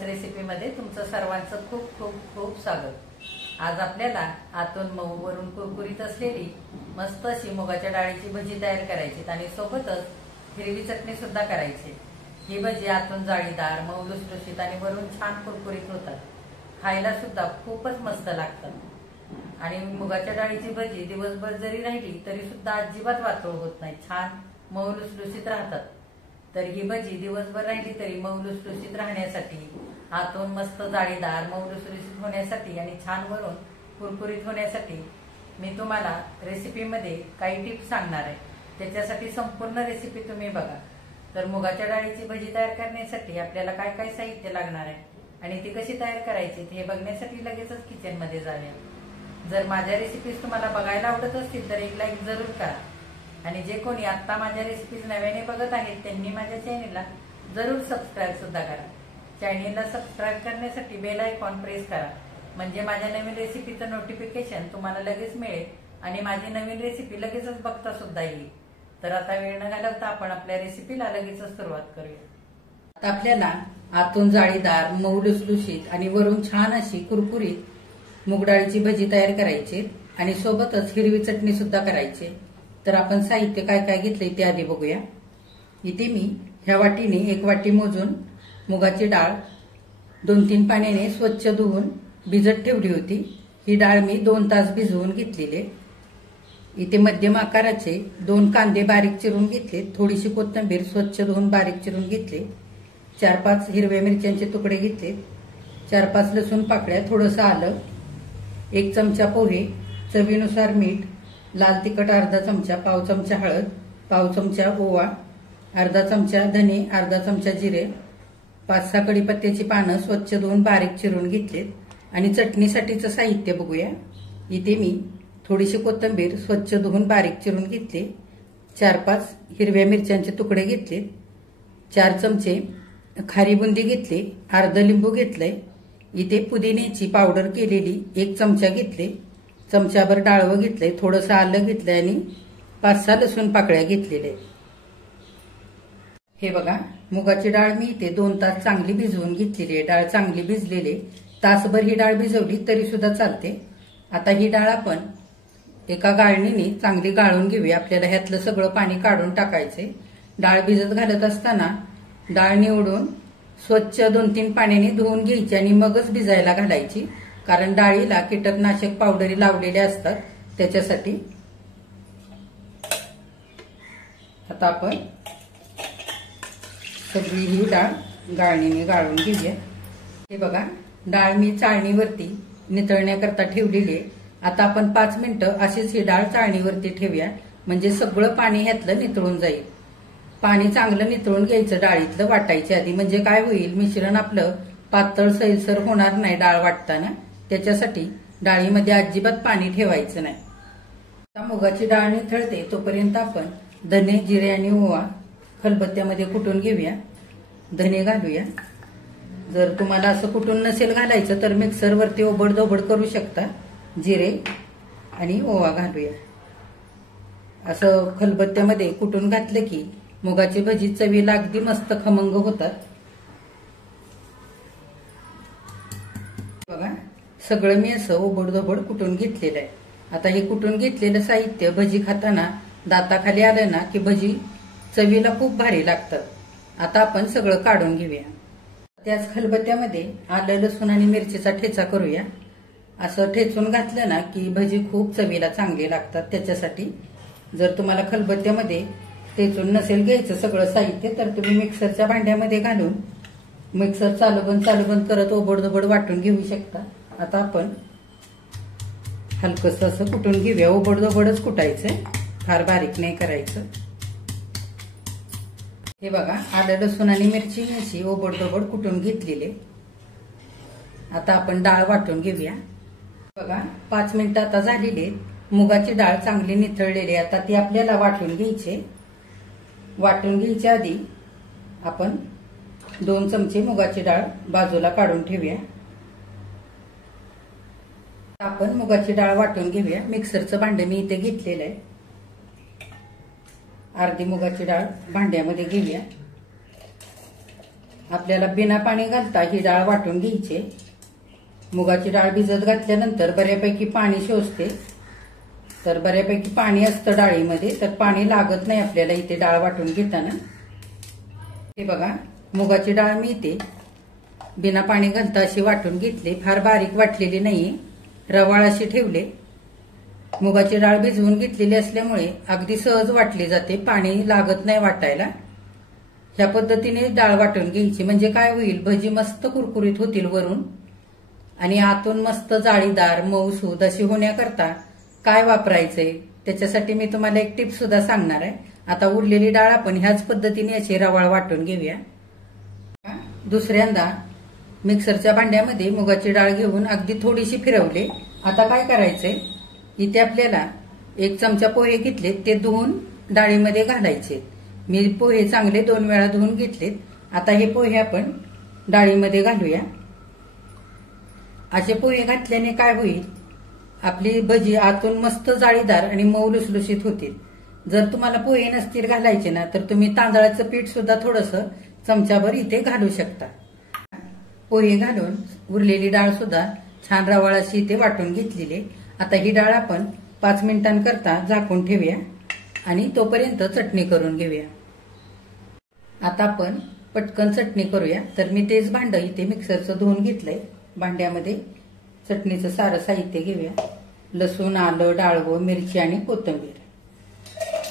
रेखाच रेसिपीमध्ये तुमचं सर्वांचं खूप खूप खूप स्वागत। आज आपल्याला आतून मऊ वरून कुरकुरीत असलेली मस्त अशी मुगाच्या डाळीची भजी तयार करायची आणि सोबतच हिरवी चटणी सुद्धा करायची। ही भजी आतून जाळीदार, मऊ लुसलुशीत आणि वरून छान कुरकुरीत होतात। खायला सुद्धा खूपच मस्त लागतात आणि मुगाच्या डाळीची भजी दिवसभर जरी राहिली तरी सुद्धा अजिबात वातोळ होत नाही, छान मऊ लुसलुशीत राहतात। तर ही भजी दिवसभर राहिली तरी मऊ लुसलुशीत राहण्यासाठी, आतून मस्त जाळीदार मऊ लुसलुशीत होण्यासाठी आणि छान वरून कुरकुरीत होण्यासाठी मी तुम्हाला रेसिपीमध्ये काही टिप्स सांगणार आहे। त्याच्यासाठी संपूर्ण रेसिपी तुम्ही बघा। तर मुगाच्या डाळीची भजी तयार करण्यासाठी आपल्याला काय काय साहित्य लागणार आहे आणि ती कशी तयार करायची हे बघण्यासाठी लगेचच किचन मध्ये जाऊया। जर माझ्या रेसिपीज तुम्हाला बघायला आवडत असतील तर एक लाईक जरूर करा आणि जे कोणी आता माझ्या रेसिपीज नव्याने बघत आहेत त्यांनी माझ्या चॅनेलला जरूर सबस्क्राइब सुद्धा करा। चॅनेलला सबस्क्राइब करण्यासाठी बेल आयकॉन प्रेस करा, म्हणजे माझ्या नवीन रेसिपीचं नोटिफिकेशन तुम्हाला लगेच मिळेल आणि माझी नवीन रेसिपी लगेचच बघता सुद्धा येईल। तर आता वेळ न घालवता आपण आपल्या रेसिपीला लगेचच सुरुवात करूया। आता आपल्याला आतून जाळीदार, मऊ लुसलुशीत आणि वरून छान अशी कुरकुरीत मूग डाळीची भजी तयार करायची आणि सोबतच हिरवी चटणी सुद्धा करायची। तर आपण साहित्य काय काय घेतले ते आधी बघूया। इथे मी ह्या वाटीने एक वाटी मोजून मुगाची डाळ 2-3 पाण्याने स्वच्छ धुवून भिजत ठेवली होती। ही डाळ मी 2 तास भिजवून घेतलेली। इथे मध्यम आकाराचे 2 कांदे बारीक चिरून घेतले, थोडीशी कोथिंबीर स्वच्छ धुवून बारीक चिरून घेतले, 4-5 हिरव्या मिरच्यांचे तुकडे घेतले, 4-5 लसूण पाकळ्या, थोडंसं आलं, 1 चमचा पोहे, चवीनुसार मीठ, लाल तिखट अर्धा चमचा, पाव चमचा हळद, पाव चमचा ओवा, अर्धा चमचा धने, अर्धा चमचा जिरे, 5-6 कढीपत्त्याची पानं स्वच्छ धुवून बारीक चिरून घेतलेत। आणि चटणीसाठीचं साहित्य बघूया। इथे मी थोडीशी कोथिंबीर स्वच्छ धुवून बारीक चिरून घेतली, 4-5 हिरव्या मिरच्यांचे तुकडे घेतले, 4 चमचे खारी बुंदी घेतली, अर्ध लिंबू घेतलंय। इथे पुदिन्याची पावडर केलेली 1 चमचा घेतले, चमचाभर डाळवं घेतलंय, थोडंसं आलं घेतलंय आणि 5-6 लसूण पाकळ्या घेतलेल्या। हे बघा, मुगाची डाळ मी इथे 2 तास चांगली भिजवून घेतलेली आहे। डाळ चांगली भिजलेली, तासभर ही डाळ भिजवली तरी सुद्धा चालते। आता ही डाळ आपण एका गाळणीने चांगली गाळून घेऊया। आपल्याला ह्यातलं सगळं पाणी काढून टाकायचे। डाळ भिजत घालत असताना डाळ निवडून स्वच्छ 2-3 पाण्याने धुवून घ्यायची आणि मगच भिजायला घालायची, कारण डाळीला कीटकनाशक पावडरी लावलेल्या असतात त्याच्यासाठी। आता आपण सगळी ही डाळ गाळणीने गाळून घेऊया। हे बघा, डाळ मी चाळणीवरती नितळण्याकरता ठेवलेली आहे। आता आपण 5 मिनिटं अशीच ही डाळ चाळणीवरती ठेवूया, म्हणजे सगळं पाणी ह्यातलं नितळून जाईल। पाणी चांगलं नितळून घ्यायचं डाळीतलं वाटायच्या आधी, म्हणजे काय होईल, मिश्रण आपलं पातळ सैलसर होणार नाही डाळ वाटताना, त्याच्यासाठी डाळीमध्ये अजिबात पाणी ठेवायचं नाही। आता मुगाची डाळ निथळते तोपर्यंत आपण धने, जिरे आणि ओवा खलबत्त्यामध्ये कुटून घेऊया। धने घालूया। जर तुम्हाला असं कुटून नसेल घालायचं तर मिक्सरवरती ओबडधोबड करू शकता। जिरे आणि ओवा घालूया। असं खलबत्त्यामध्ये कुटून घातलं की मुगाची भजी चवीला अगदी मस्त खमंग होतात। बघा, सगळं मी असं ओबडधोबड कुटून घेतलेलं आहे। आता हे कुटून घेतलेलं साहित्य भजी खाताना दाताखाली आलं ना की भजी चवीला खूप भारी लागतात। आता आपण सगळं काढून घेऊया। त्याच खलबत्त्यामध्ये आलं, लसूण आणि मिरचीचा ठेचा करूया। असं ठेचून घातलं ना की भजी खूप चवीला चांगली लागतात। त्याच्यासाठी जर तुम्हाला खलबत्त्यामध्ये ठेचून नसेल घ्यायचं सगळं साहित्य तर तुम्ही मिक्सरच्या भांड्यामध्ये घालून मिक्सर चालू बंद करत ओबडधोबड वाटून घेऊ शकता। आता आपण हलकस असं कुटून घेऊया। ओबडधोबडच कुटायचंय, फार बारीक नाही करायचं। हे बघा, आलं, लसूण आणि मिरची अशी ओबडधोबड कुटून घेतलेले। आता आपण डाळ वाटून घेऊया। बघा, 5 मिनिटं आता झालेली, मुगाची डाळ चांगली निथळलेली। आता ती आपल्याला वाटून घ्यायची। वाटून घ्यायच्या आधी आपण 2 चमचे मुगाची डाळ बाजूला काढून ठेवूया। आपण मुगाची डाळ वाटून घेऊया। मिक्सरचं भांडं मी इथे घेतलेलं आहे। अर्धी मुगाची डाळ भांड्यामध्ये घेऊया। आपल्याला बिना पाणी घालता ही डाळ वाटून घ्यायची. मुगाची डाळ भिजत घातल्यानंतर बऱ्यापैकी पाणी शोषते. तर बऱ्यापैकी पाणी असतं डाळीमध्ये, तर पाणी लागत नाही आपल्याला इथे डाळ वाटून घेताना. हे बघा, मुगाची डाळ मी इथे बिना पाणी घालता अशी वाटून घेतली. फार बारीक वाटलेली नाहीये, रवाळ अशी ठेवले. मुगाची डाळ भिजवून घेतलेली असल्यामुळे अगदी सहज वाटली जाते, पाणी लागत नाही वाटायला. ह्या पद्धतीने डाळ वाटून घ्यायची, म्हणजे काय होईल, भजी मस्त कुरकुरीत होतील वरून आणि आतून मस्त जाळीदार मऊसूद अशी होण्याकरता काय वापरायचंय त्याच्यासाठी मी तुम्हाला एक टिप सुद्धा सांगणार आहे. आता उरलेली डाळ आपण ह्याच पद्धतीने अशी रवाळ वाटून घेऊया. दुसऱ्यांदा मिक्सरच्या भांड्यामध्ये मुगाची डाळ घेऊन अगदी थोडीशी फिरवले. आता काय करायचंय, इथे आपल्याला 1 चमचा पोहे घेतलेत, ते धुवून डाळीमध्ये घालायचे. मी पोहे चांगले 2 वेळा धुवून घेतलेत. आता हे पोहे आपण डाळीमध्ये घालूया. असे पोहे घातल्याने काय होईल, आपली भजी आतून मस्त जाळीदार आणि मऊ लुसलुशीत होतील. जर तुम्हाला पोहे नसतील घालायचे ना, तर तुम्ही तांदळाचं पीठ सुद्धा थोडंसं चमचाभर इथे घालू शकता. पोहे घालून उरलेली डाळ सुद्धा छान रवाळ अशी इथे वाटून घेतलेली. आता ही डाळ आपण 5 मिनिटांकरता झाकून ठेवूया आणि तोपर्यंत चटणी करून घेऊया. आता आपण पटकन चटणी करूया. तर मी तेच भांड इथे मिक्सरचं धुवून घेतलंय. भांड्यामध्ये चटणीचं सारं साहित्य घेऊया. लसूण, आलं, डाळवं, मिरची आणि कोथिंबीर.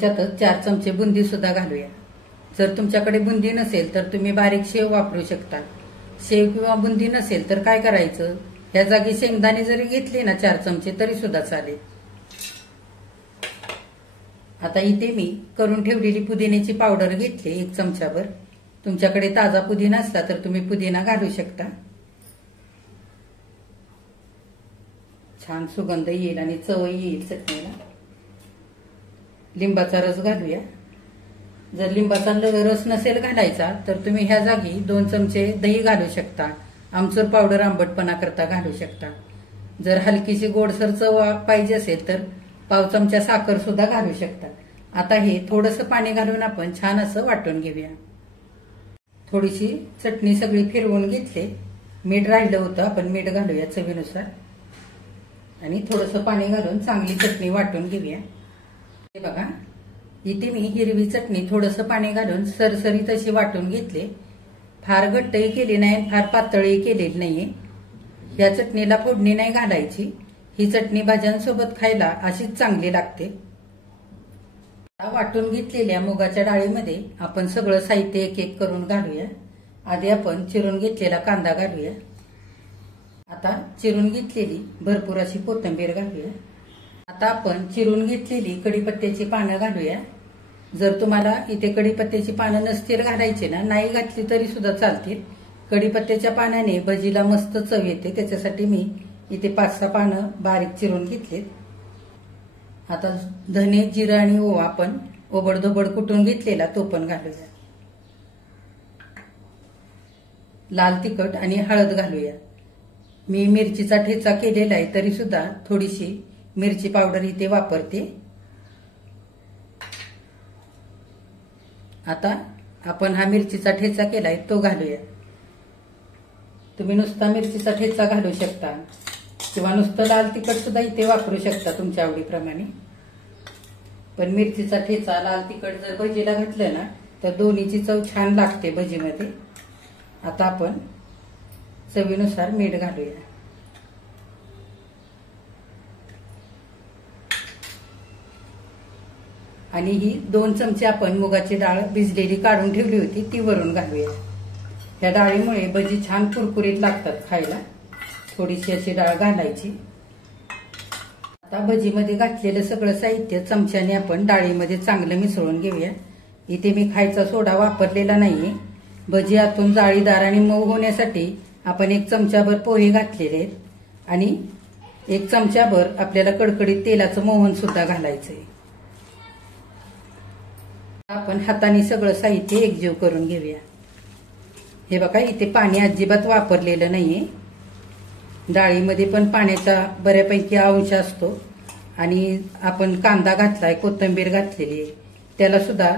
त्यातच 4 चमचे बुंदी सुद्धा घालूया. जर तुमच्याकडे बुंदी नसेल तर तुम्ही बारीक शेव वापरू शकता. शेव किंवा बुंदी नसेल तर काय करायचं, ह्या जागी शेंगदाणे जरी घेतले ना 4 चमचे तरी सुद्धा चालेल. आता इथे मी करून ठेवलेली पुदिन्याची पावडर घेतली 1 चमचाभर. तुमच्याकडे ताजा पुदिना असला तर तुम्ही पुदिना घालू शकता. छान सुगंध येईल आणि चव येईल चटणीला. लिंबाचा रस घालूया. जर लिंबाचा रस नसेल घालायचा तर तुम्ही ह्या जागी 2 चमचे दही घालू शकता. आमचूर पावडर आंबटपणा करता घालू शकता. जर हलकीशी गोडसर चव पाहिजे असेल तर पाव चमचा साखर सुद्धा घालू शकता. आता हे थोडंसं पाणी घालून आपण छान असं वाटून घेऊया. थोडीशी चटणी सगळी फिरवून घेतली. मीठ राहिलं होतं, आपण मीठ घालूया चवीनुसार आणि थोडंसं पाणी घालून चांगली चटणी वाटून घेऊया. हे बघा, इथे मी हिरवी चटणी थोडंसं पाणी घालून सरसरीत अशी वाटून घेतली. फार घट्टही केली नाही, फार पातळही केलेली नाहीये. या चटणीला फोडणी नाही घालायची. ही चटणी भाज्यांसोबत खायला अशीच चांगली लागते. वाटून घेतलेल्या मुगाच्या डाळीमध्ये आपण सगळं साहित्य एक एक करून घालूया. आधी आपण चिरून घेतलेला कांदा घालूया. आता चिरून घेतलेली भरपूर अशी कोथिंबीर घालूया. आता आपण चिरून घेतलेली कढीपत्त्याची पानं घालूया. जर तुम्हाला इथे कढीपत्त्याची पानं नसतील घालायची ना, नाही घातली तरी सुद्धा चालतील. कढीपत्त्याच्या पानाने भजीला मस्त चव येते, त्याच्यासाठी मी इथे 5-6 पानं बारीक चिरून घेतलीत. आता धने, जिरं आणि ओवा आपण ओबडधोबड कुटून घेतलेला तो पण घालूया. लाल तिखट आणि हळद घालूया. मी मिरचीचा ठेचा केलेला आहे तरी सुद्धा थोडीशी मिरची पावडर इथे वापरते. आता आपण हा मिरचीचा ठेचा केलाय तो घालूया. तुम्ही नुसता मिरचीचा ठेचा घालू शकता किंवा नुसतं लाल तिखट सुद्धा इथे वापरू शकता तुमच्या आवडीप्रमाणे. पण मिरचीचा ठेचा, लाल तिखट जर भजीला घातलं ना तर दोन्हीची चव छान लागते भजीमध्ये. आता आपण चवीनुसार मीठ घालूया. आणि ही 2 चमचे आपण मुगाची डाळ भिजलेली काढून ठेवली होती ती वरून घालूया. या डाळीमुळे भजी छान कुरकुरीत लागतात खायला. थोडीशी अशी डाळ घालायची. आता भजीमध्ये घातलेलं सगळं साहित्य चमच्याने आपण डाळीमध्ये चांगलं मिसळून घेऊया. इथे मी खायचा सोडा वापरलेला नाहीये. भजी आतून जाळीदार आणि मऊ होण्यासाठी आपण 1 चमचाभर पोहे घातलेले आहेत आणि 1 चमचाभर आपल्याला कडकडीत तेलाचं मोहन सुद्धा घालायचंय. आपण हाताने सगळं साहित्य एकजीव करून घेऊया. हे बघा, इथे पाणी अजिबात वापरलेलं नाहीये. डाळीमध्ये पण पाण्याचा बऱ्यापैकी अंश असतो आणि आपण कांदा घातलाय, कोथिंबीर घातलेली आहे, त्याला सुद्धा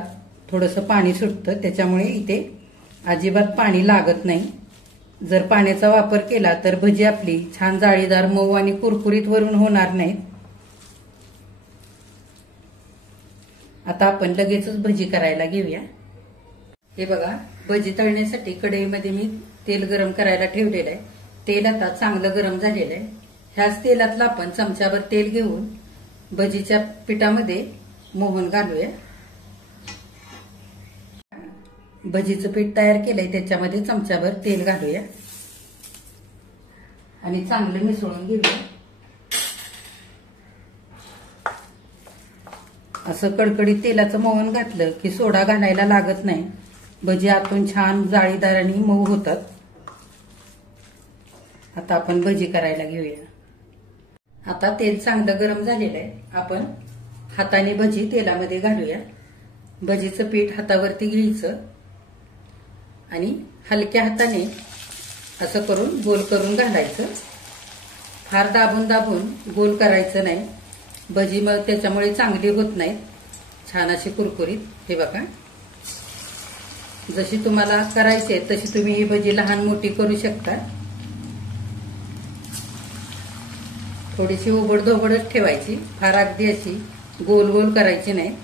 थोडंसं पाणी सुटतं. त्याच्यामुळे इथे अजिबात पाणी लागत नाही. जर पाण्याचा वापर केला तर भजी आपली छान जाळीदार, मऊ आणि कुरकुरीत वरून होणार नाहीत. आता आपण लगेचच भजी करायला घेऊया. हे बघा, भजी तळण्यासाठी कढईमध्ये मी तेल गरम करायला ठेवलेलं आहे. तेल आता चांगलं गरम झालेलं आहे. ह्याच तेलातलं आपण चमच्याभर तेल घेऊन भजीच्या पिठामध्ये मोहन घालूया. भजीचं पीठ तयार केलंय त्याच्यामध्ये चमच्याभर तेल घालूया आणि चांगलं मिसळून घेऊया. असं कडकडीत तेलाचं मोहन घातलं की सोडा घालायला लागत नाही. भजी आतून छान जाळीदार आणि मऊ होतात. आता आपण भजी करायला घेऊया. आता तेल चांगलं गरम झालेलं आहे. आपण हाताने भजी तेलामध्ये घालूया. भजीचं पीठ हातावरती घ्यायचं आणि हलक्या हाताने असं करून गोल करून घालायचं. फार दाबून दाबून गोल करायचं नाही. भजी मग त्याच्यामुळे चांगली होत नाहीत, छान अशी कुरकुरीत. हे बघा, जशी तुम्हाला करायची आहे तशी तुम्ही ही भजी लहान मोठी करू शकता. थोडीशी उबडधोबडच ठेवायची, फार अगदी अशी गोल गोल करायची नाही.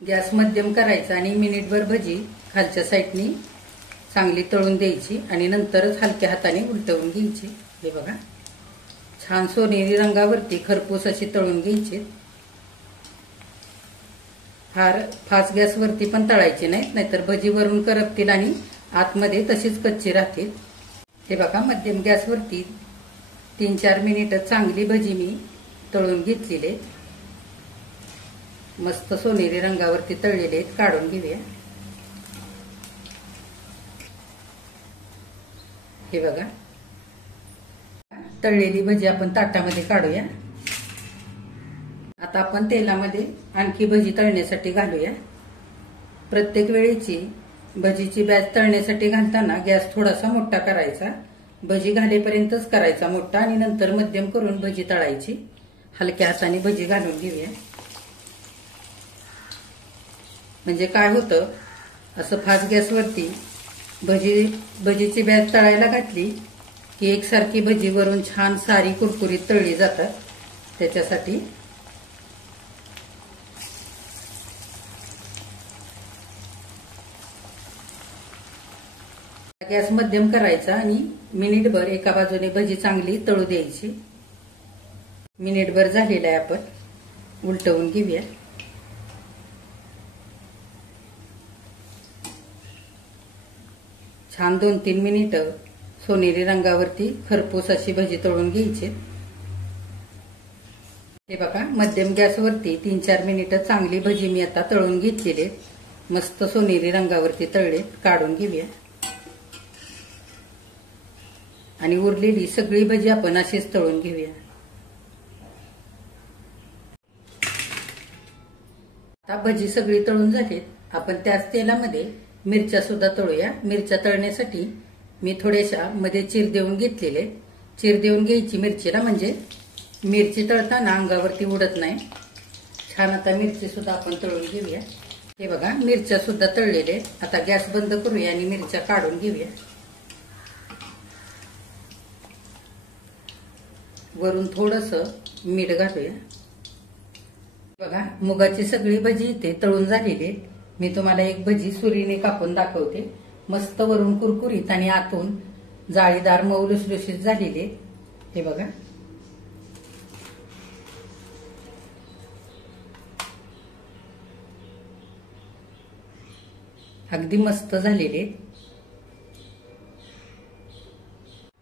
गॅस मध्यम करायचा आणि मिनिटभर भजी खालच्या साईडनी चांगली तळून द्यायची आणि नंतरच हलक्या हाताने उलटवून घ्यायची. हे बघा, छान सोनेरी रंगावरती खरपूस अशी तळून घ्यायची. फार फास्ट गॅसवरती पण तळायची नाहीत, नाहीतर भजी वरून करपतील आणि आतमध्ये तशीच कच्ची राहतील. हे बघा, मध्यम गॅसवरती 3-4 मिनिटं चांगली भजी मी तळून घेतलेली. मस्त सोनेरी रंगावरती तळलेले आहेत. काढून घेऊया. हे बघा, तळलेली भजी आपण ताटामध्ये काढूया. आता आपण तेलामध्ये आणखी भजी तळण्यासाठी घालूया. प्रत्येक वेळेची भजीची बॅच तळण्यासाठी घालताना गॅस थोडासा मोठा करायचा. भजी घालेपर्यंतच करायचा मोठा आणि नंतर मध्यम करून भजी तळायची. हलक्या हाताने भजी घालून घेऊया. म्हणजे काय होतं, असं फास्ट गॅसवरती भजीची बॅच तळायला घातली की एकसारखी भजी वरून छान सारी कुरकुरीत तळली जातात. त्याच्यासाठी गॅस मध्यम करायचा आणि मिनिटभर एका बाजूने भजी चांगली तळू द्यायची. मिनिटभर झालेला आहे. आपण उलटवून घेऊया. छान 2-3 मिनिटं सोनेरी रंगावरती खरपूस अशी भजी तळून घ्यायची. हे बघा, मध्यम गॅसवरती 3-4 मिनिटं चांगली भजी मी आता तळून घेतलेली. मस्त सोनेरी रंगावरती तळले. काढून घेऊया आणि उरलेली सगळी भजी आपण अशीच तळून घेऊया. आता भजी सगळी तळून झालीत. आपण त्याच तेलामध्ये मिरच्या सुद्धा तळूया. मिरच्या तळण्यासाठी मी थोड्याशा मध्ये चीर देऊन घेतलेले. चीर देऊन घ्यायची मिरचीला, म्हणजे मिरची तळताना अंगावरती उडत नाही. छान आता मिरची सुद्धा आपण तळून घेऊया. हे बघा, मिरच्या सुद्धा तळलेले. आता गॅस बंद करूया आणि मिरच्या काढून घेऊया. वरून थोडंसं मीठ घालूया. बघा, मुगाची सगळी भजी इथे तळून झालेली. मी तुम्हाला एक भजी सुरीने कापून दाखवते. मस्त वरून कुरकुरीत आणि आतून जाळीदार मऊ लुसलुशीत झालेली. हे बघा, अगदी मस्त झालेली.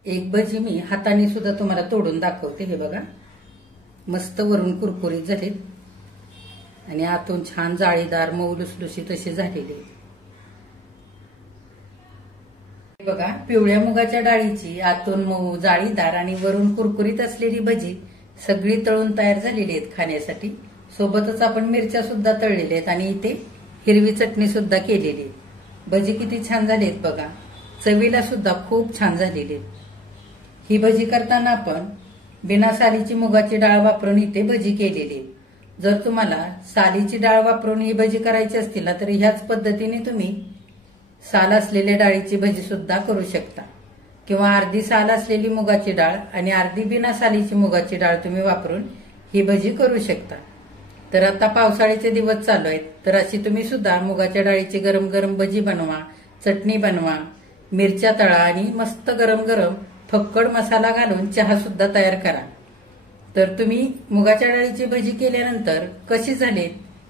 एक भजी मी हाताने सुद्धा तुम्हाला तोडून दाखवते. हे बघा, मस्त वरून कुरकुरीत झालेत आणि आतून छान जाळीदार मऊ लुसलुशीत अशी झालेली. बघा, पिवळ्या मुगाच्या डाळीची आतून मऊ जाळीदार आणि वरून कुरकुरीत असलेली भजी सगळी तळून तयार झालेली आहेत खाण्यासाठी. सोबतच आपण मिरच्या सुद्धा तळलेल्या आहेत आणि इथे हिरवी चटणी सुद्धा केलेली आहे. भजी किती छान झाली आहेत बघा, चवीला सुद्धा खूप छान झालेली आहेत. ही भजी करताना आपण बिना सालीची मुगाची डाळ वापरून इथे भजी केलेली आहे. जर तुम्हाला सालीची डाळ वापरून ही भजी करायची असतील ना तर ह्याच पद्धतीने तुम्ही साल असलेल्या डाळीची भजी सुद्धा करू शकता, किंवा अर्धी साल असलेली मुगाची डाळ आणि अर्धी बिना सालीची मुगाची डाळ तुम्ही वापरून ही भजी करू शकता। तर आता पावसाळ्याचे दिवस चालू आहेत, तर अशी तुम्ही सुद्धा मुगाच्या डाळीची गरम गरम भजी बनवा, चटणी बनवा, मिरच्या तळा आणि मस्त गरम गरम फक्कड मसाला घालून चहा सुद्धा तयार करा। तर तुम्ही मुगाच्या डाळीची भजी केल्यानंतर कशी झाली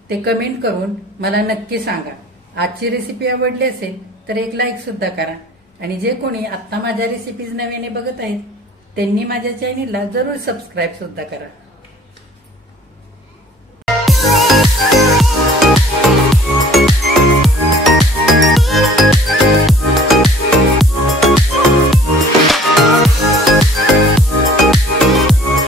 ते कमेंट करून मला नक्की सांगा। आजची रेसिपी आवडली असेल तर एक लाईक सुद्धा करा, आणि जे कोणी आता माझ्या रेसिपीज नव्याने बघत आहेत त्यांनी माझ्या चॅनेलला जरूर सबस्क्राईब सुद्धा करा।